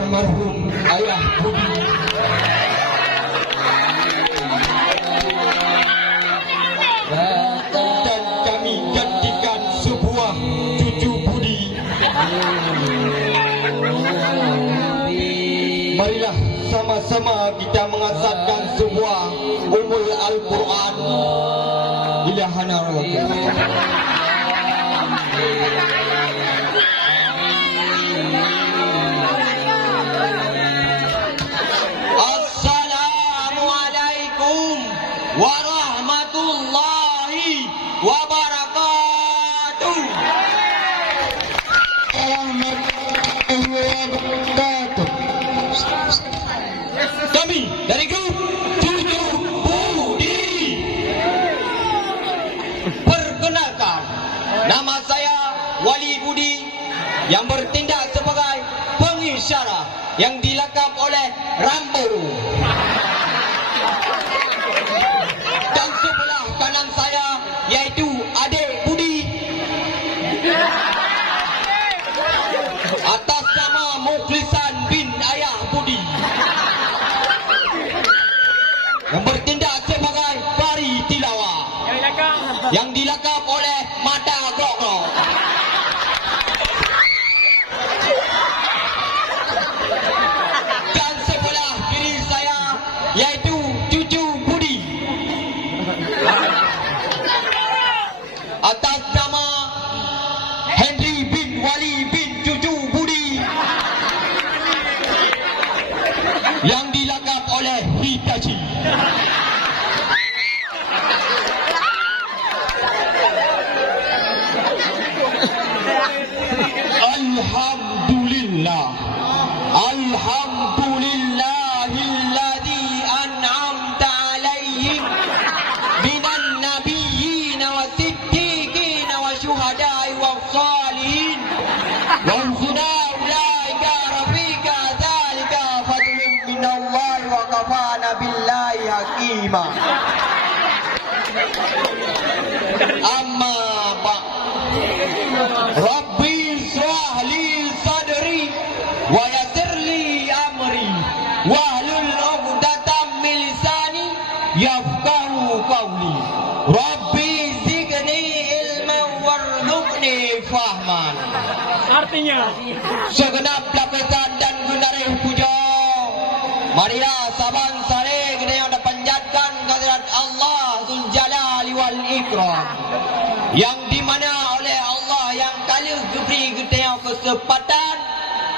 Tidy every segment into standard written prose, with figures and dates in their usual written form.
almarhum Ayah Budi. Dan kami gantikan sebuah cucu Budi. Marilah sama-sama kita mengasatkan sebuah umul Al-Quran. Ilahana Rabbana. Assalamualaikum warahmatullahi wabarakatuh. Kami dari grup Cucu Budi. Perkenalkan, nama saya Wali Budi yang bertindak sebagai pengisyarah yang dilakap oleh Rambo. Dan sebelah kanan saya yaitu adik Budi atas nama Mukhlisan bin Ayah Budi yang bertindak sebagai Pari Tilawah yang dilakap oleh Mata Gokro. Dan sebelah kiri saya yaitu Cucu Budi atas nama Henry bin Wali bin Cucu Budi yang dilakap oleh Hitachi. Alhamdulillah, alhamdulillahilladzi an'amta alaihim minan nabiyyin wa siddiqin wa syuhada'i wa salihin wa husna ulaika rafiqa dzalika fadlun minallahi wa kafana billahi hakima. Amma ba' Rabbi israh li sadri wa yassir li amri wahlul 'uqdatam min lisani yafqahu qawli. Rabbi zidni ilman warzuqni fahman. Artinya Segenap lapisan dan gunareh puja, marilah saban sare kita yang dipanjatkan kehadirat Allah Dzul Jalali wal Ikram, yang dimana oleh Allah yang kala diberi kita yang kesempatan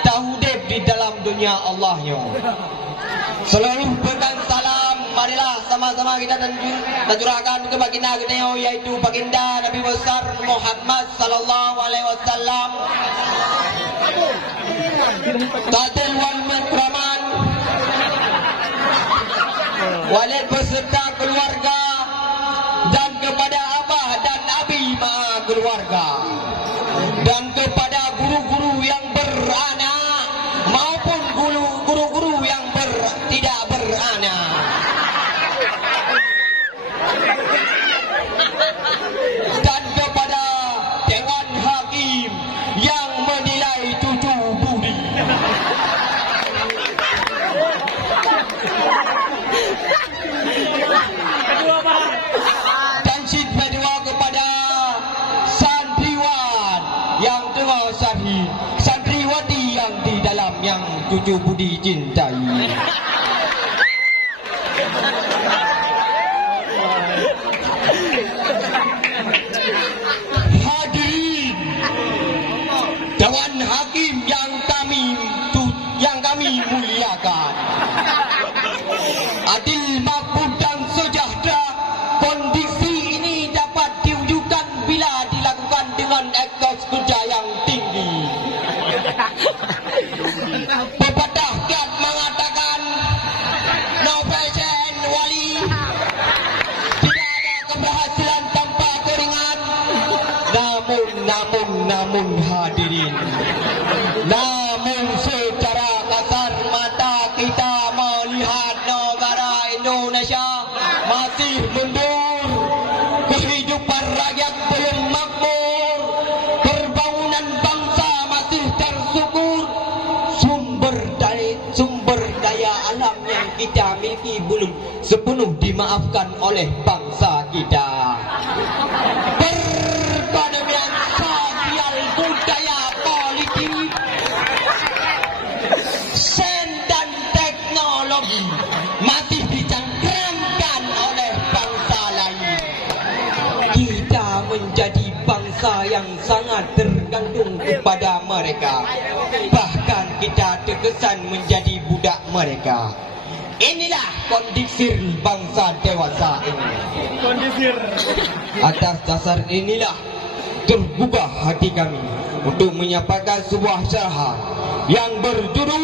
tahudib di dalam dunia Allahnya. Seluruh berkat salam marilah sama-sama kita tajurahkan ke baginda kita yaitu baginda Nabi besar Muhammad sallallahu alaihi wasallam. Tadil wal makraman walid beserta keluarga dan kepada abah dan abi ma'a keluarga dan kepada guru-guru yang beranak maupun guru-guru yang tidak beranak. Dan kepada Dewan Hakim yang menilai Cucu Budi. Dan sifat dua kepada santriwan yang tengah syahid, santriwati yang di dalam yang Cucu Budi cintai. Hadirin Dewan Hakim yang kami muliakan, adil, makmur dan sejahtera. Kondisi ini dapat diwujudkan bila dilakukan dengan etos kerja yang tinggi. Pepatah kiat mengatakan tapi belum sepenuh dimaafkan oleh bangsa kita. Perekonomian sosial budaya politik, sen dan teknologi masih dicangkramkan oleh bangsa lain. Kita menjadi bangsa yang sangat tergantung kepada mereka. Bahkan kita terkesan menjadi budak mereka. Inilah kondisi bangsa dewasa ini. Atas dasar inilah terbuka hati kami untuk menyampaikan sebuah syarah yang berjudul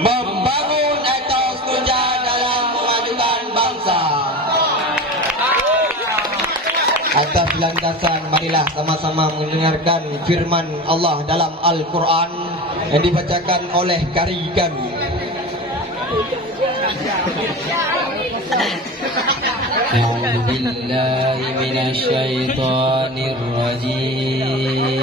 Membangun Etos Kerja dalam Memajukan Bangsa. Atas landasan marilah sama-sama mendengarkan firman Allah dalam Al-Quran yang dibacakan oleh kari kami. A'udzu billahi minasy syaithanir rajim.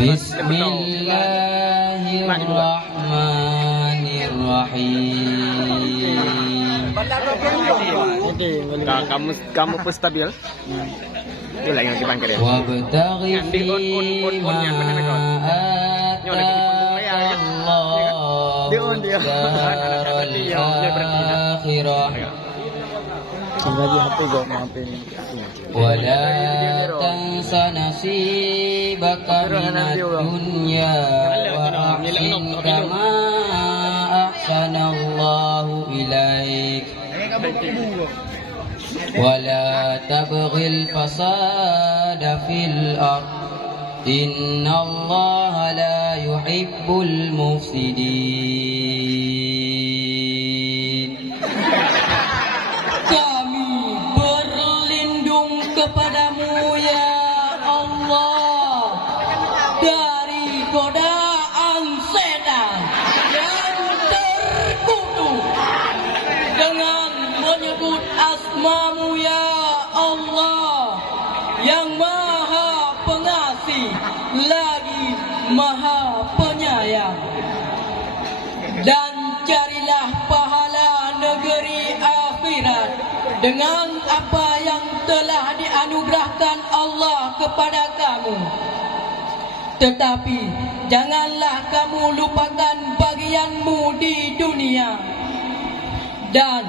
Bismillahirrahmanirrahim. Kamu pun stabil. Itulah yang dipanggil ya. Wabtaghi fima wala tansa nasibaka minad dunya wa ahsin kama ahsanallahu ilaik wala tabghil fasada fil ardh innallaha la yuhibbul mufsidin. Kami berlindung kepadamu ya Allah dari godaan setan yang terkutuk dengan menyebut asmamu ya Allah yang maha pengasih lagi maha penyayang. Dan carilah pahala negeri akhirat dengan apa yang telah dianugerahkan Allah kepada kamu. Tetapi janganlah kamu lupakan bagianmu di dunia dan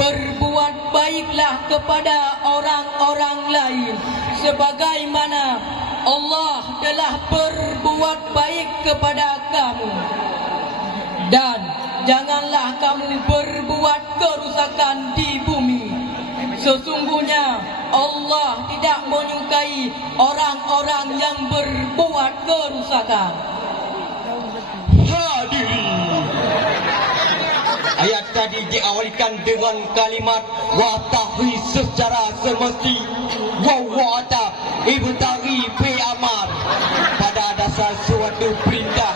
berbuat baiklah kepada orang-orang lain sebagaimana Allah telah berbuat baik kepada kamu. Dan janganlah kamu berbuat kerusakan di bumi. Sesungguhnya Allah tidak menyukai orang-orang yang berbuat kerusakan. Hadirin, ayat tadi diawalikan dengan kalimat watahi secara semesti wawata ibtaghi fi amar, pada dasar suatu perintah.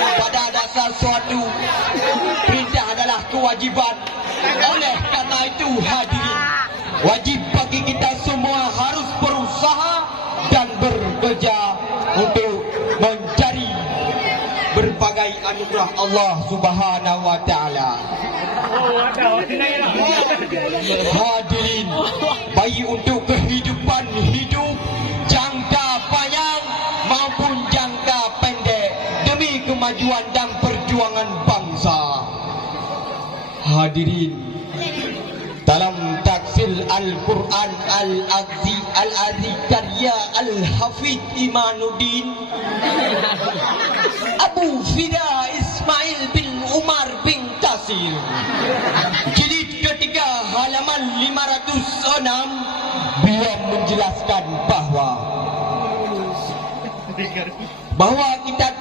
Pada dasar suatu perintah adalah kewajiban. Oleh karena itu hadirin, wajib bagi kita semua harus berusaha dan bekerja untuk mencari berbagai anugerah Allah Subhanahu wa taala. Hadirin, baik untuk kehidupan hidup jangka panjang maupun jangka pendek demi kemajuan dan perjuangan bangsa. Hadirin, dalam tafsir Al-Quran Al-Aziz karya Al-Hafidh Imanuddin Abu Fida Ismail bin Umar bin Tasir, jilid ketiga halaman 506, beliau menjelaskan bahwa kita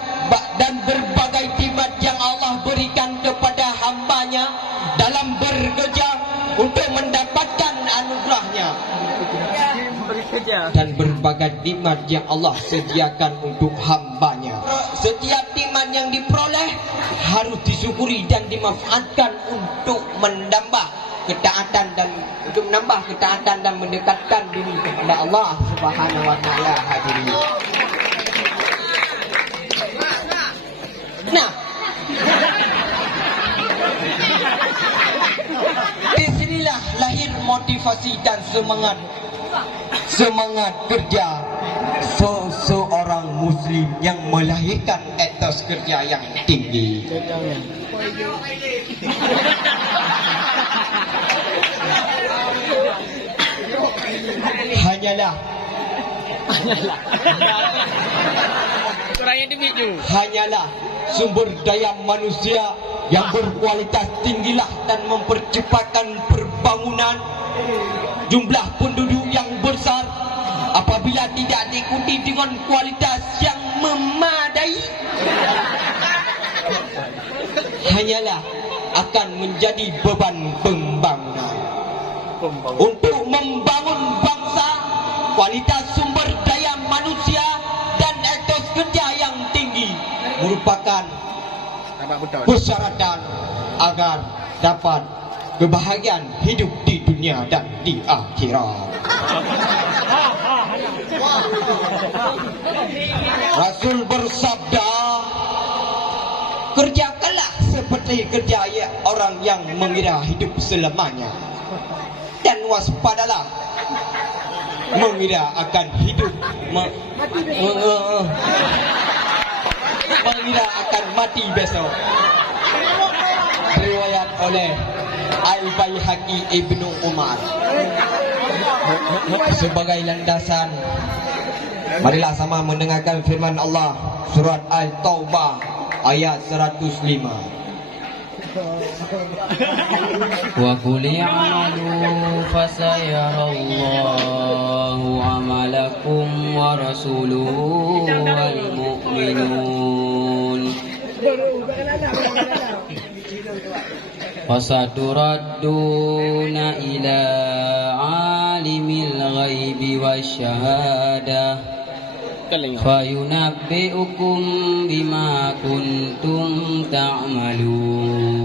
dan berbagai nikmat yang Allah berikan kepada hambanya dalam bekerja untuk mendapatkan anugerahnya, dan berbagai nikmat yang Allah sediakan untuk hambanya. Setiap nikmat yang diperoleh harus disyukuri dan dimanfaatkan untuk menambah ketaatan dan mendekatkan diri kepada Allah Subhanahu wa taala. Hadirin, motivasi dan semangat kerja seorang muslim yang melahirkan etos kerja yang tinggi. Hanyalah sumber daya manusia yang berkualitas tinggilah dan mempercepatkan pembangunan jumlah penduduk yang besar. Apabila tidak diikuti dengan kualitas yang memadai, hanyalah akan menjadi beban pembangunan. Untuk membangun bangsa, kualitas sumber daya manusia dan etos kerja yang tinggi merupakan persyaratan agar dapat kebahagiaan hidup di dunia dan di akhirat. Rasul bersabda, kerjakanlah seperti kerja orang yang mengira hidup selamanya, dan waspadalah mengira akan hidup mengira akan mati besok. Riwayat oleh Al-Baihaqi Ibnu Umar. Sebagai landasan, marilah sama mendengarkan firman Allah surat Al-Taubah ayat 105. Wa qul i'malu fasayarallahu amalakum wa rasuluhu wal mu'minun fasaturadduna ila alimil ghaibi wasyahadah fayunabbi'ukum bima kuntum ta'malun.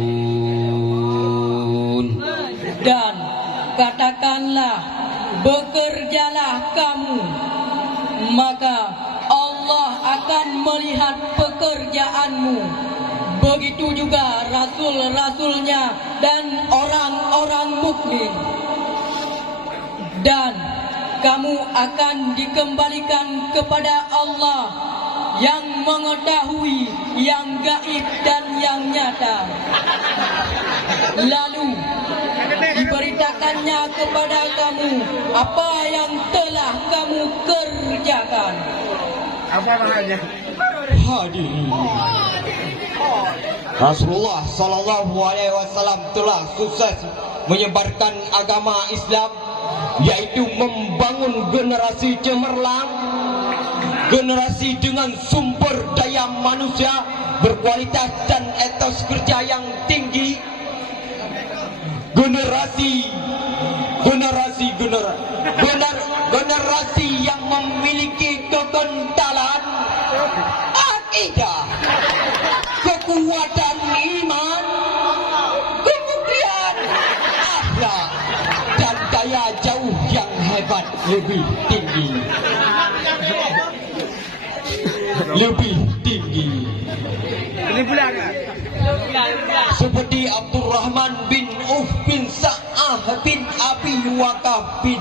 Dan katakanlah, bekerjalah kamu, maka Allah akan melihat pekerjaanmu. Begitu juga rasul-rasulnya dan orang-orang mukmin. Dan kamu akan dikembalikan kepada Allah yang mengetahui yang gaib dan yang nyata. Lalu diberitakannya kepada kamu apa yang telah kamu kerjakan. Apa maknanya? Hadirin, Rasulullah sallallahu alaihi wasallam telah sukses menyebarkan agama Islam, yaitu membangun generasi cemerlang, generasi dengan sumber daya manusia berkualitas dan etos kerja yang tinggi, generasi yang memiliki kekentalan akidah, kekuatan iman, kemudian akhlak dan daya jauh yang hebat lebih tinggi. Ini bulan kan? Seperti Abdurrahman bin Auf bin Sa'ah bin Abi Waqqas bin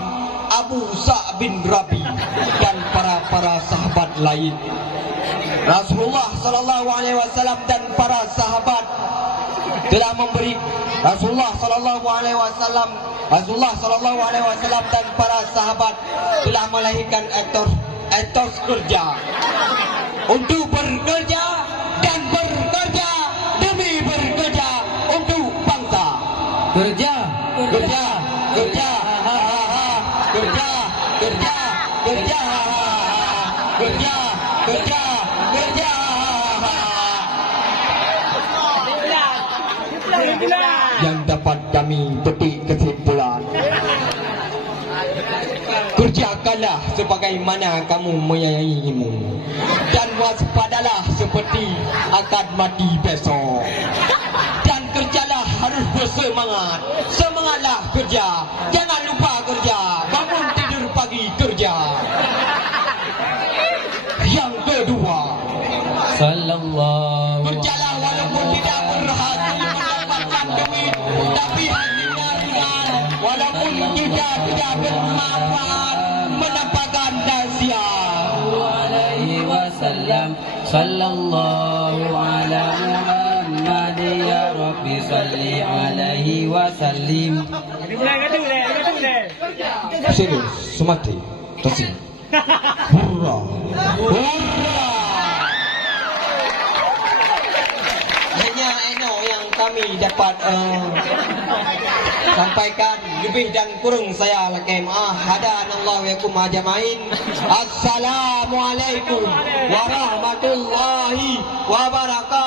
Abu Sa' bin Rabi dan para sahabat lain. Rasulullah sallallahu alaihi wasallam dan para sahabat telah memberi Rasulullah sallallahu alaihi wasallam dan para sahabat telah melahirkan etos kerja untuk bekerja dan bekerja demi bekerja untuk bangsa. Kerja. Yang dapat kami petik kesimpulan, kerjakanlah sebagaimana kamu menyayangimu, dan waspadalah seperti akan mati besok. Dan kerjalah harus bersemangat. Semangatlah kerja, jangan lupa kerja. Bangun tidur pagi kerja. Yang kedua, sallallahu kerjalah walaupun tidak berhasil mendapatkan duit, tapi hatinya ringan. Walaupun tidak bermanfaat menambahkan dahsia. Alaihi wasallam sallallahu ala Muhammad ya Rabbi salli alaihi wasallim. Sini, Sumati, Tosi. Hurra, hurra. Hanya eno yang kami dapat sampaikan, lebih dan kurang saya lakem. Hadanallahu yakum ajmain. Assalamualaikum warahmatullahi wabarakatuh.